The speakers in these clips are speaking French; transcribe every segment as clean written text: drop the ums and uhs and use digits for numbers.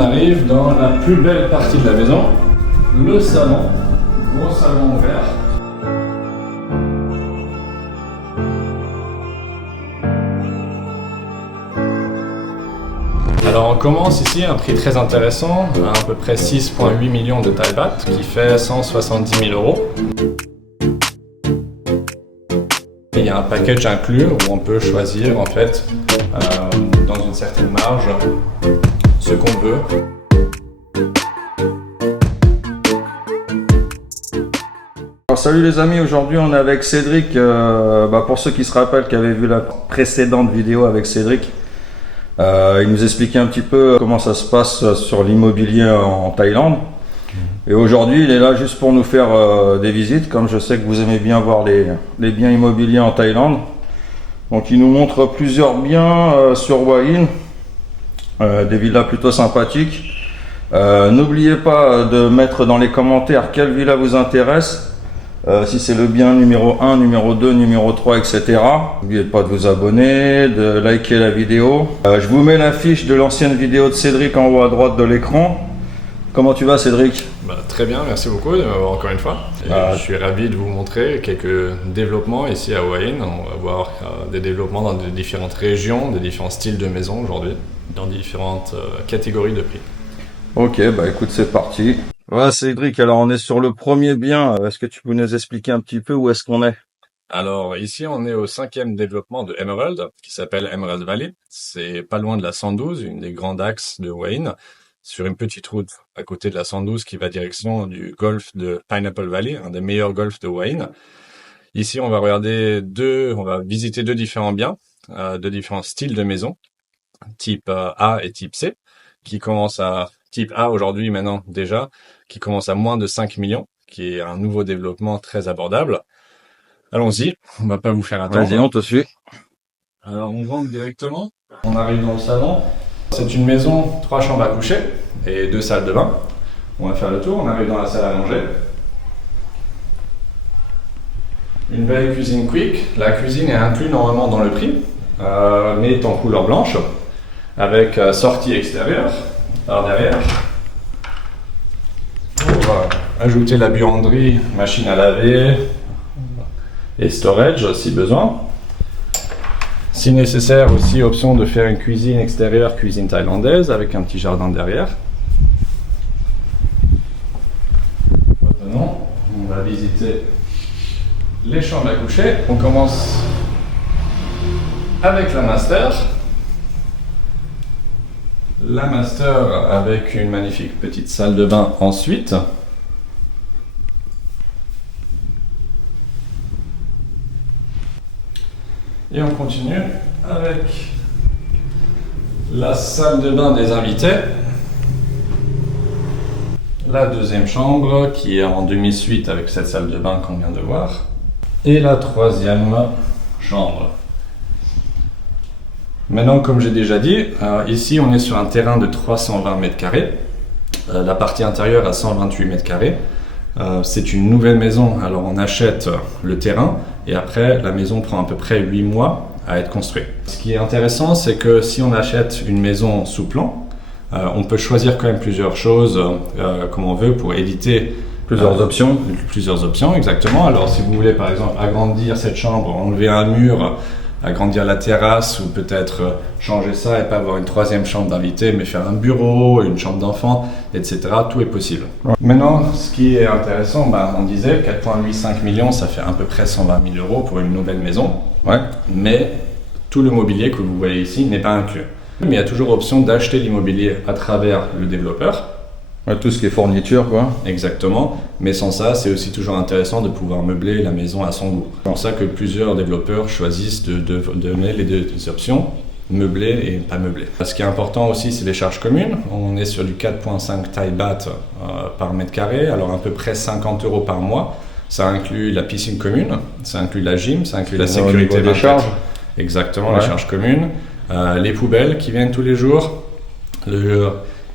on arrive dans la plus belle partie de la maison, le salon, gros salon ouvert. Alors on commence ici à un prix très intéressant, à peu près 6,8 millions de Thai baht, qui fait 170 000 euros. Il y a un package inclus où on peut choisir en fait dans une certaine marge ce qu'on veut. Alors, salut les amis, aujourd'hui on est avec Cédric. Pour ceux qui se rappellent qui avaient vu la précédente vidéo avec Cédric, il nous expliquait un petit peu comment ça se passe sur l'immobilier en Thaïlande. Et aujourd'hui il est là juste pour nous faire des visites, comme je sais que vous aimez bien voir les biens immobiliers en Thaïlande. Donc il nous montre plusieurs biens sur Hua Hin, des villas plutôt sympathiques. N'oubliez pas de mettre dans les commentaires quelle villa vous intéresse. Si c'est le bien numéro 1, numéro 2, numéro 3, etc. N'oubliez pas de vous abonner, de liker la vidéo. Je vous mets la fiche de l'ancienne vidéo de Cédric en haut à droite de l'écran. Comment tu vas, Cédric? Très bien, merci beaucoup de m'avoir encore une fois. Je suis ravi de vous montrer quelques développements ici à Hua Hin. On va voir des développements dans des différentes régions, des différents styles de maisons aujourd'hui, dans différentes catégories de prix. Ok, écoute, c'est parti. Ouais, Cédric, alors on est sur le premier bien. Est-ce que tu peux nous expliquer un petit peu où est-ce qu'on est? Alors ici, on est au 5e développement de Emerald, qui s'appelle Emerald Valley. C'est pas loin de la 112, une des grandes axes de Hua Hin, sur une petite route à côté de la 112 qui va direction du golfe de Pineapple Valley, un des meilleurs golfs de Hua Hin. Ici, on va visiter deux différents biens, deux différents styles de maisons, type A et type C, qui commencent à type A aujourd'hui maintenant déjà, qui commence à moins de 5 millions, qui est un nouveau développement très abordable. Allons-y, on va pas vous faire attendre. Vas-y, on te suit. Alors on rentre directement, on arrive dans le salon. C'est une maison, 3 chambres à coucher et 2 salles de bain. On va faire le tour, on arrive dans la salle à manger. Une belle cuisine quick. La cuisine est inclue normalement dans le prix, mais est en couleur blanche, avec sortie extérieure par derrière. On va ajouter la buanderie, machine à laver et storage si besoin. Si nécessaire aussi, option de faire une cuisine extérieure, cuisine thaïlandaise avec un petit jardin derrière. Maintenant, on va visiter les chambres à coucher. On commence avec la master. La master avec une magnifique petite salle de bain ensuite. Et on continue avec la salle de bain des invités. La deuxième chambre qui est en demi-suite avec cette salle de bain qu'on vient de voir. Et la troisième chambre. Maintenant, comme j'ai déjà dit, ici on est sur un terrain de 320 mètres carrés. La partie intérieure à 128 mètres carrés. C'est une nouvelle maison, alors on achète le terrain et après la maison prend à peu près 8 mois à être construite. Ce qui est intéressant, c'est que si on achète une maison sous plan, on peut choisir quand même plusieurs choses comme on veut pour éviter Plusieurs options. Plusieurs options, exactement. Alors si vous voulez par exemple agrandir cette chambre, enlever un mur, agrandir la terrasse ou peut-être changer ça et pas avoir une troisième chambre d'invité mais faire un bureau, une chambre d'enfant, etc. Tout est possible. Ouais. Maintenant, ce qui est intéressant, on disait 4,85 millions, ça fait à peu près 120 000 euros pour une nouvelle maison. Ouais. Mais tout le mobilier que vous voyez ici n'est pas inclus. Mais il y a toujours option d'acheter l'immobilier à travers le développeur. Ouais, tout ce qui est fourniture, quoi. Exactement, mais sans ça, c'est aussi toujours intéressant de pouvoir meubler la maison à son goût. C'est pour ça que plusieurs développeurs choisissent de donner les deux options, meubler et pas meubler. Ce qui est important aussi, c'est les charges communes. On est sur du 4,5 Thai baht par mètre carré, alors à peu près 50 euros par mois. Ça inclut la piscine commune, ça inclut la gym, ça inclut la sécurité des charges. Exactement, ouais. Les charges communes, les poubelles qui viennent tous les jours,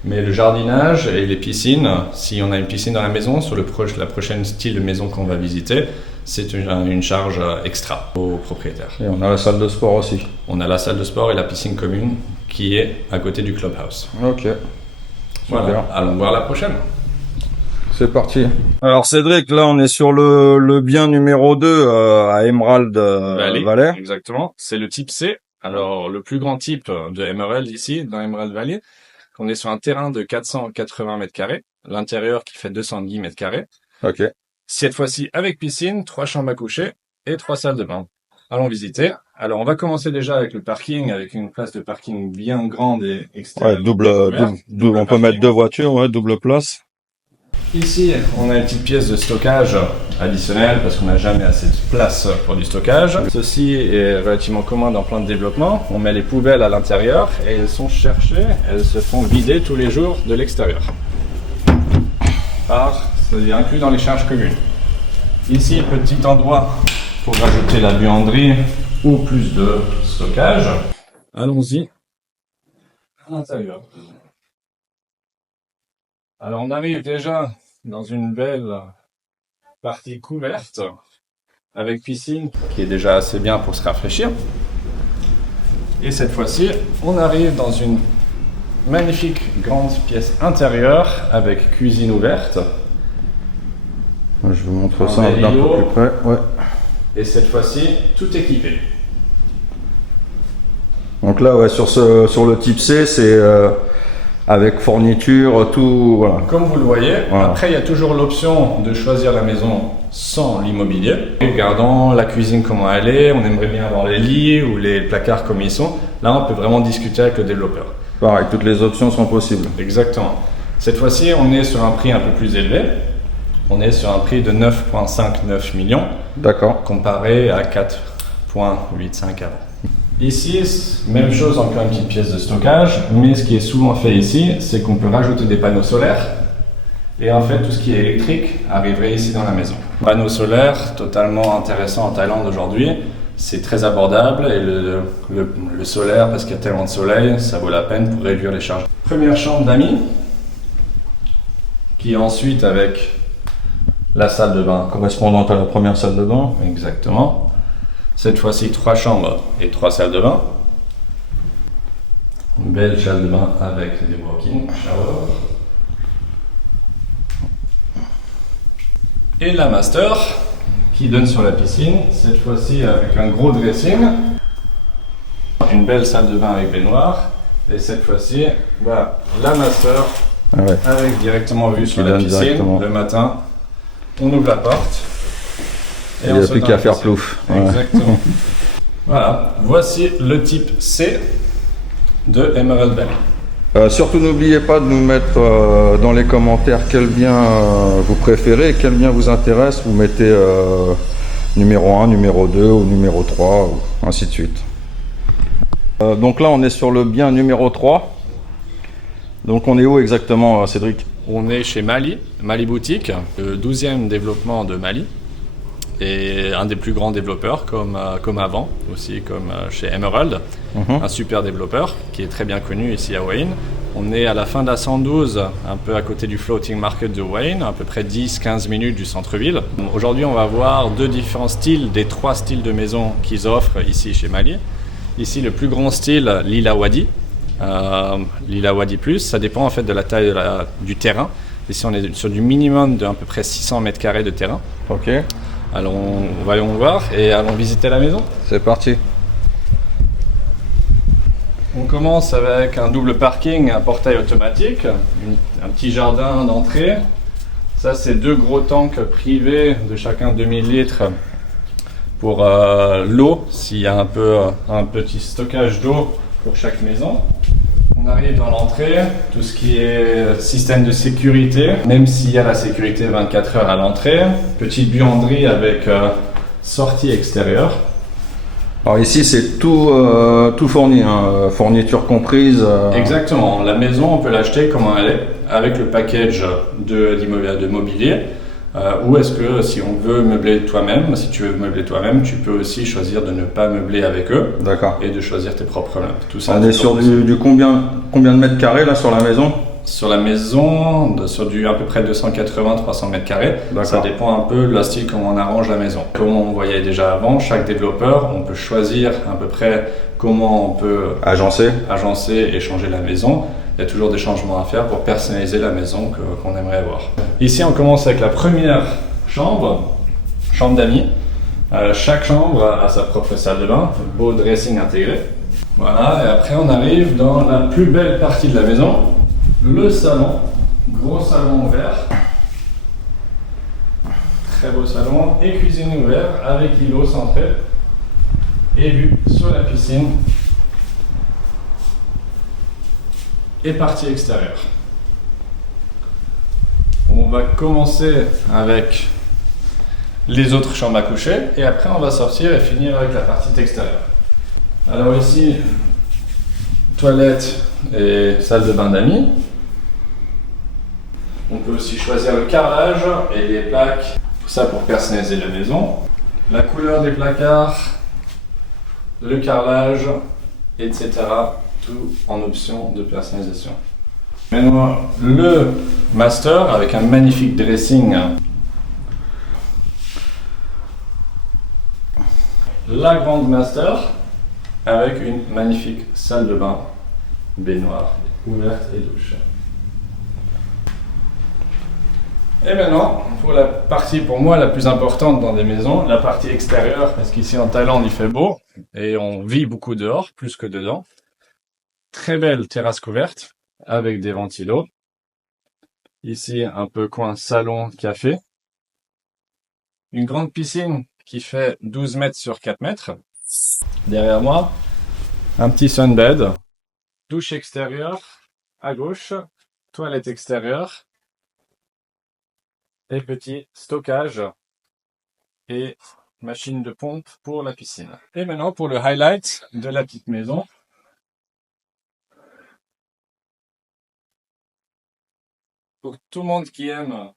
mais le jardinage et les piscines, si on a une piscine dans la maison, sur la prochaine style de maison qu'on va visiter, c'est une charge extra au propriétaire. Et on a la salle de sport aussi. On a la salle de sport et la piscine commune qui est à côté du clubhouse. Ok. Voilà, allons voir la prochaine. C'est parti. Alors Cédric, là on est sur le bien numéro 2 à Emerald Valley. Exactement, c'est le type C. Alors le plus grand type de Emerald ici, dans Emerald Valley, on est sur un terrain de 480 mètres carrés, l'intérieur qui fait 210 mètres carrés. Ok. Cette fois-ci avec piscine, 3 chambres à coucher et 3 salles de bain. Allons visiter. Alors on va commencer déjà avec le parking, avec une place de parking bien grande et extérieure. Ouais, double on peut mettre 2 voitures, ouais, double place. Ici, on a une petite pièce de stockage additionnelle parce qu'on n'a jamais assez de place pour du stockage. Ceci est relativement commun dans plein de développements. On met les poubelles à l'intérieur et elles sont cherchées, elles se font vider tous les jours de l'extérieur. C'est inclus dans les charges communes. Ici, petit endroit pour rajouter la buanderie ou plus de stockage. Allons-y à l'intérieur. Alors on arrive déjà dans une belle partie couverte avec piscine qui est déjà assez bien pour se rafraîchir. Et cette fois-ci, on arrive dans une magnifique grande pièce intérieure avec cuisine ouverte. Je vous montre ça d'un peu plus près. Ouais. Et cette fois-ci, tout équipé. Donc là, ouais, sur le type C, c'est avec fourniture, tout, voilà. Comme vous le voyez, voilà. Après il y a toujours l'option de choisir la maison sans l'immobilier. Regardons la cuisine comment elle est, on aimerait bien avoir les lits ou les placards comme ils sont. Là, on peut vraiment discuter avec le développeur. Pareil, toutes les options sont possibles. Exactement. Cette fois-ci, on est sur un prix un peu plus élevé. On est sur un prix de 9,59 millions. D'accord. Comparé à 4,85 avant. Ici, même chose, encore une petite pièce de stockage, mais ce qui est souvent fait ici, c'est qu'on peut rajouter des panneaux solaires et en fait tout ce qui est électrique arriverait ici dans la maison. Panneaux solaires, totalement intéressant en Thaïlande aujourd'hui, c'est très abordable et le solaire, parce qu'il y a tellement de soleil, ça vaut la peine pour réduire les charges. Première chambre d'amis, qui est ensuite avec la salle de bain. Correspondante à la première salle de bain. Exactement. Cette fois-ci, 3 chambres et 3 salles de bain. Une belle salle de bain avec des walk-in shower. Et la master qui donne sur la piscine, cette fois-ci avec un gros dressing. Une belle salle de bain avec baignoire. Et cette fois-ci, voilà, la master avec directement vue sur la piscine. Directement. Le matin, on ouvre la porte. Et il n'y a plus qu'à faire plouf. Exactement. Voilà, voici le type C de Emerald Valley. Surtout n'oubliez pas de nous mettre dans les commentaires quel bien vous préférez, quel bien vous intéresse. Vous mettez numéro 1, numéro 2 ou numéro 3, ou ainsi de suite. Donc là on est sur le bien numéro 3. Donc on est où exactement, Cédric? On est chez Mali Boutique, le 12e développement de Mali. Et un des plus grands développeurs comme avant, aussi comme chez Emerald, un super développeur qui est très bien connu ici à Hua Hin. On est à la fin de la 112, un peu à côté du floating market de Hua Hin, à peu près 10-15 minutes du centre-ville. Aujourd'hui, on va voir 2 différents styles, des 3 styles de maisons qu'ils offrent ici chez Mali. Ici, le plus grand style, Lila Wadi. Lila Wadi Plus, ça dépend en fait de la taille du terrain. Ici, on est sur du minimum de à peu près 600 mètres carrés de terrain. Ok. Alors on va aller voir et allons visiter la maison. C'est parti. On commence avec un double parking, un portail automatique, un petit jardin d'entrée. Ça, c'est 2 gros tanks privés de chacun 2000 litres pour l'eau, s'il y a un petit stockage d'eau pour chaque maison. On arrive dans l'entrée, tout ce qui est système de sécurité, même s'il y a la sécurité 24 heures à l'entrée. Petite buanderie avec sortie extérieure. Alors ici c'est tout fourni, hein, fourniture comprise. Exactement, la maison on peut l'acheter comme elle est, avec le package de mobilier. Ou est-ce que si on veut meubler toi-même, si tu veux meubler toi-même, tu peux aussi choisir de ne pas meubler avec eux. D'accord. Et de choisir tes propres meubles. Tout ça, on est sur du combien de mètres carrés là sur la maison? Sur la maison, sur du à peu près 280-300 mètres carrés. Ça dépend un peu de la style comment on arrange la maison. Comme on voyait déjà avant, chaque développeur, on peut choisir à peu près comment on peut agencer et changer la maison. il y a toujours des changements à faire pour personnaliser la maison qu'on aimerait avoir. Ici, on commence avec la première chambre d'amis. Chaque chambre a sa propre salle de bain, un beau dressing intégré. Voilà, et après on arrive dans la plus belle partie de la maison, le salon, gros salon ouvert. Très beau salon et cuisine ouverte avec îlot centré et vue sur la piscine et partie extérieure. On va commencer avec les autres chambres à coucher et après on va sortir et finir avec la partie extérieure. Alors ici, toilette et salle de bain d'amis. On peut aussi choisir le carrelage et les plaques, tout ça pour personnaliser la maison. La couleur des placards, le carrelage, etc. Tout en option de personnalisation. Maintenant, le master avec un magnifique dressing. La grande master avec une magnifique salle de bain, baignoire ouverte et douche. Et maintenant, pour la partie pour moi la plus importante dans des maisons, la partie extérieure, parce qu'ici en Thaïlande il fait beau et on vit beaucoup dehors, plus que dedans. Très belle terrasse couverte avec des ventilos. Ici un peu coin salon café. Une grande piscine qui fait 12 mètres sur 4 mètres. Derrière moi, un petit sunbed, douche extérieure à gauche, toilette extérieure et petit stockage et machine de pompe pour la piscine. Et maintenant pour le highlight de la petite maison. Pour tout le monde qui aime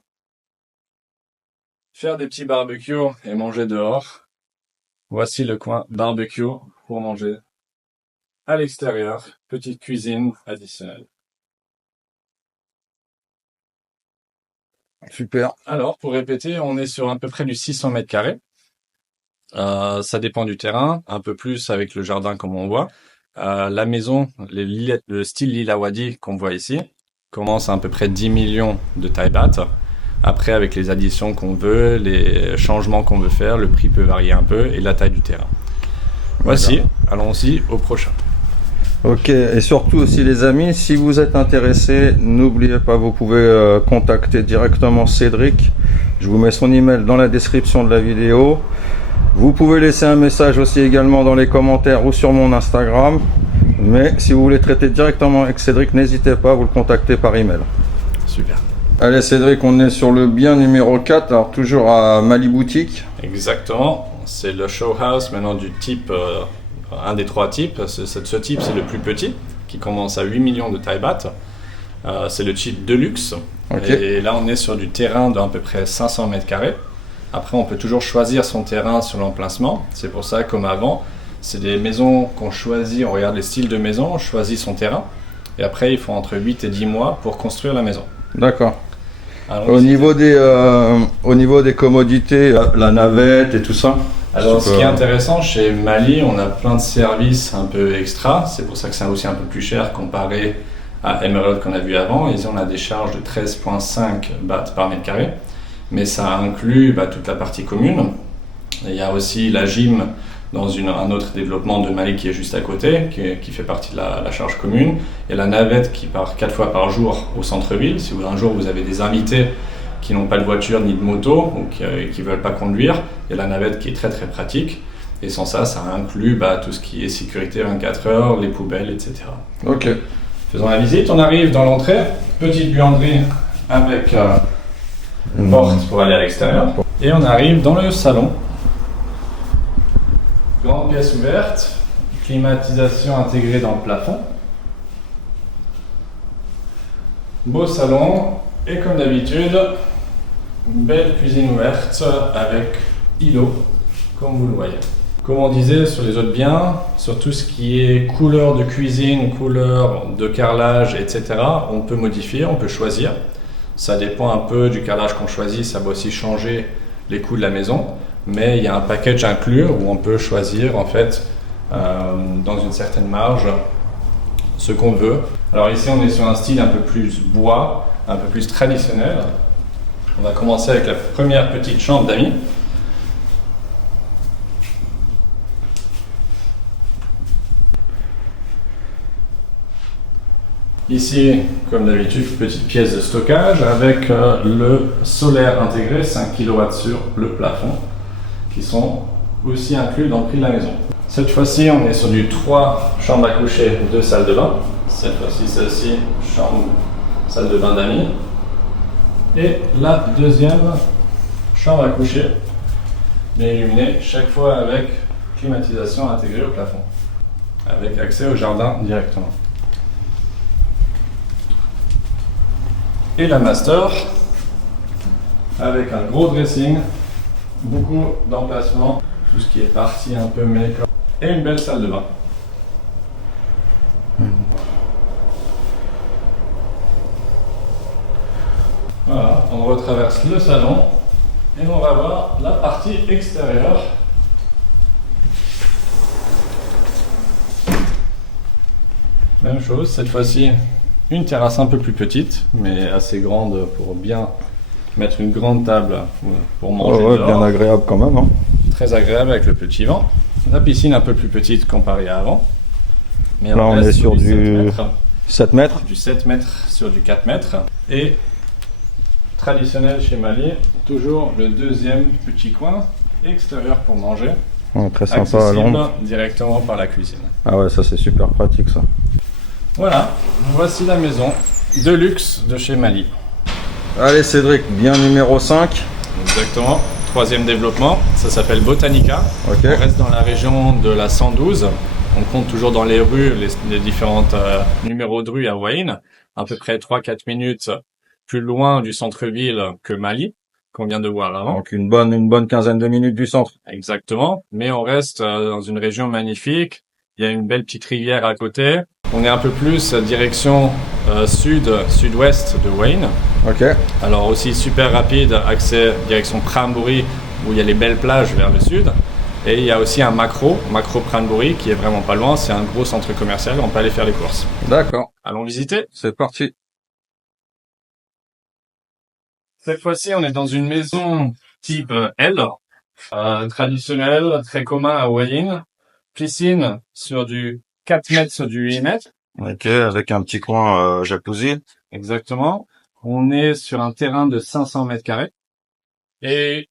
faire des petits barbecues et manger dehors, voici le coin barbecue pour manger à l'extérieur, petite cuisine additionnelle. Super. Alors, pour répéter, on est sur à peu près du 600 mètres carrés. Ça dépend du terrain, un peu plus avec le jardin comme on voit. La maison, le style Lilawadi qu'on voit ici, commence à peu près 10 millions de Thai baht. Après, avec les additions qu'on veut, les changements qu'on veut faire, le prix peut varier un peu et la taille du terrain. Voici, allons-y au prochain. Ok, et surtout aussi les amis, si vous êtes intéressés, n'oubliez pas, vous pouvez contacter directement Cédric. Je vous mets son email dans la description de la vidéo. Vous pouvez laisser un message aussi également dans les commentaires ou sur mon Instagram. Mais si vous voulez traiter directement avec Cédric, n'hésitez pas à vous le contacter par email. Super. Allez Cédric, on est sur le bien numéro 4, alors toujours à Mali Boutique. Exactement, c'est le show house maintenant du type, un des 3 types. Ce type c'est le plus petit, qui commence à 8 millions de Thai baht. C'est le type Deluxe. Okay. Et là on est sur du terrain d'à peu près 500 mètres carrés. Après on peut toujours choisir son terrain sur l'emplacement. C'est pour ça comme avant, c'est des maisons qu'on choisit, on regarde les styles de maison, on choisit son terrain. Et après il faut entre 8 et 10 mois pour construire la maison. D'accord. Au niveau des commodités, la navette et tout ça. Alors ce qui est intéressant chez Mali, on a plein de services un peu extra. C'est pour ça que c'est aussi un peu plus cher comparé à Emerald qu'on a vu avant. Ici on a des charges de 13,5 bahts par mètre carré. Mais ça inclut toute la partie commune. Et il y a aussi la gym dans un autre développement de Mali qui est juste à côté, qui fait partie de la charge commune. Et la navette qui part 4 fois par jour au centre-ville. Si un jour vous avez des invités qui n'ont pas de voiture ni de moto ou qui ne veulent pas conduire, il y a la navette qui est très très pratique. Et sans ça, ça inclut tout ce qui est sécurité 24 heures, les poubelles, etc. Ok. Faisons la visite, on arrive dans l'entrée, petite buanderie avec une porte pour aller à l'extérieur. Et on arrive dans le salon. Grande pièce ouverte, climatisation intégrée dans le plafond. Beau salon, et comme d'habitude, une belle cuisine ouverte avec îlot, comme vous le voyez. Comme on disait sur les autres biens, sur tout ce qui est couleur de cuisine, couleur de carrelage, etc., on peut modifier, on peut choisir. Ça dépend un peu du carrelage qu'on choisit, ça va aussi changer les coûts de la maison. Mais il y a un package inclus où on peut choisir en fait dans une certaine marge ce qu'on veut. Alors ici, on est sur un style un peu plus bois, un peu plus traditionnel. On va commencer avec la première petite chambre d'amis. Ici, comme d'habitude, petite pièce de stockage avec le solaire intégré, 5 kW sur le plafond, qui sont aussi inclus dans le prix de la maison. Cette fois-ci, on est sur du 3 chambres à coucher, 2 salles de bain. Cette fois-ci, celle-ci, chambre, salle de bain d'amis. Et la deuxième chambre à coucher, bien illuminée, chaque fois avec climatisation intégrée au plafond, avec accès au jardin directement. Et la master, avec un gros dressing, beaucoup d'emplacements, tout ce qui est partie un peu make-up, et une belle salle de bain. Voilà, on retraverse le salon et on va voir la partie extérieure. Même chose, cette fois-ci, une terrasse un peu plus petite, mais assez grande pour bien mettre une grande table pour manger dehors. Bien agréable quand même. Hein. Très agréable avec le petit vent. La piscine un peu plus petite comparée à avant. Mais là, on est sur du 7 mètres. Du 7 mètres sur du 4 mètres. Et traditionnel chez Mali, toujours le deuxième petit coin extérieur pour manger. Ouais, très sympa à l'ombre. Directement par la cuisine. Ah ouais, ça c'est super pratique ça. Voilà, voici la maison de luxe de chez Mali. Allez Cédric, bien numéro 5. Exactement, troisième développement, ça s'appelle Botanica. Okay. On reste dans la région de la 112. On compte toujours dans les rues, les différentes numéros de rue à Wayne, à peu près 3-4 minutes plus loin du centre-ville que Mali, qu'on vient de voir avant. Donc une bonne quinzaine de minutes du centre. Exactement, mais on reste dans une région magnifique. Il y a une belle petite rivière à côté. On est un peu plus direction sud-ouest de Wayne. Ok. Alors aussi super rapide, accès direction Prambury, où il y a les belles plages vers le sud. Et il y a aussi un macro Prambury, qui est vraiment pas loin. C'est un gros centre commercial, on peut aller faire les courses. D'accord. Allons visiter. C'est parti. Cette fois-ci, on est dans une maison type L, traditionnelle, très commun à Wayne. Piscine sur du 4 mètres sur du 8 mètres. Ok, avec un petit coin jacuzzi. Exactement. On est sur un terrain de 500 mètres carrés. Et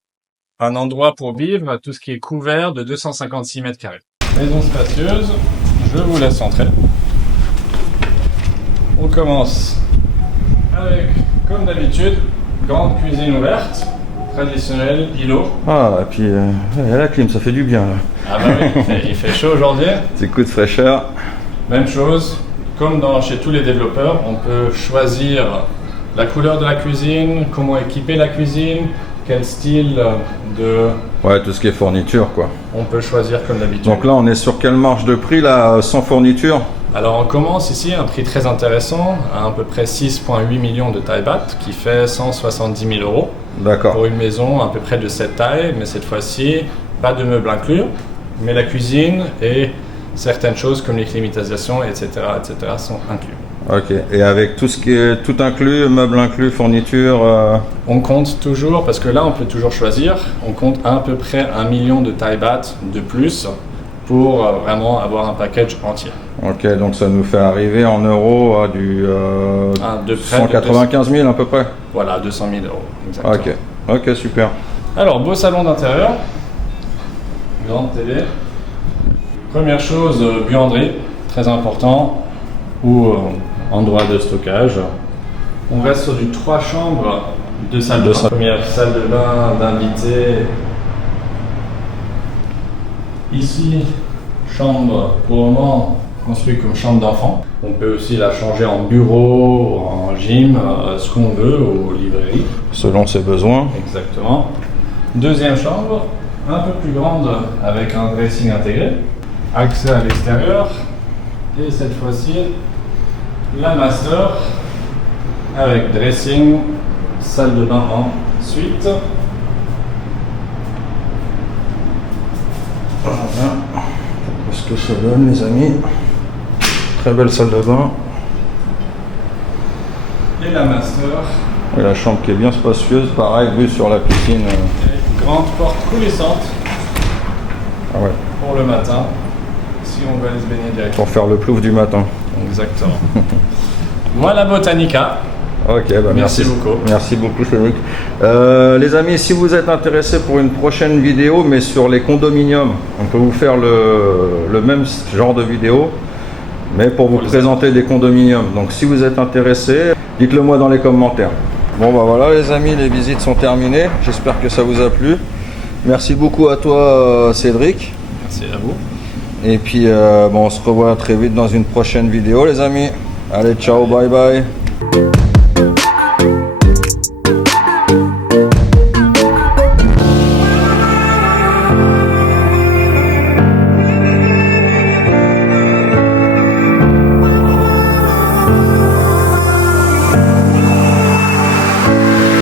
un endroit pour vivre, tout ce qui est couvert de 256 mètres carrés. Maison spacieuse, je vous laisse entrer. On commence avec, comme d'habitude, grande cuisine ouverte, traditionnelle, îlot. Ah, et puis la clim, ça fait du bien là. Ah bah oui, il fait chaud aujourd'hui. Petit coup de fraîcheur. Même chose, comme chez tous les développeurs, on peut choisir la couleur de la cuisine, comment équiper la cuisine, quel style de... Ouais, tout ce qui est fourniture quoi. On peut choisir comme d'habitude. Donc là, on est sur quelle marge de prix là, sans fourniture? Alors on commence ici un prix très intéressant, à peu près 6,8 millions de Thai baht, qui fait 170 000 euros. D'accord. Pour une maison à peu près de cette taille, mais cette fois-ci, pas de meubles inclus, mais la cuisine et certaines choses comme les climatisations, etc., sont inclus. Ok, et avec tout ce qui est tout inclus, meubles inclus, fourniture On compte toujours, parce que là on peut toujours choisir, on compte à peu près 1 million de Thai baht de plus pour vraiment avoir un package entier. Ok, donc ça nous fait arriver en euros à du 195 000 à peu près. Voilà, 200 000 euros, exactement. Ok, super. Alors, beau salon d'intérieur, grande télé. Première chose, buanderie, très important, ou endroit de stockage. On reste sur du 3 chambres, 2 salles de bain. Première salle de bain d'invité. Ici, chambre pour le moment construite comme chambre d'enfant. On peut aussi la changer en bureau, en gym, ce qu'on veut, ou librairie. Selon ses besoins. Exactement. Deuxième chambre, un peu plus grande, avec un dressing intégré. Accès à l'extérieur. Et cette fois-ci, la master, avec dressing, salle de bain en suite. Voilà. Ce que ça donne les amis. Très belle salle de bain. Et la master. Et la chambre qui est bien spacieuse, pareil, vue sur la piscine. Et grande porte coulissante Ah ouais, pour le matin, si on veut aller se baigner directement. pour faire le plouf du matin. Exactement. Voilà Botanica. Ok, bah Merci beaucoup. Merci beaucoup, Cédric. Les amis, si vous êtes intéressés pour une prochaine vidéo, mais sur les condominiums, on peut vous faire le même genre de vidéo, mais pour vous présenter des condominiums. Donc si vous êtes intéressés, dites-le moi dans les commentaires. Bon bah voilà les amis, les visites sont terminées. J'espère que ça vous a plu. Merci beaucoup à toi Cédric. Merci à vous. Et puis bon, on se revoit très vite dans une prochaine vidéo les amis. Allez, ciao, bye bye.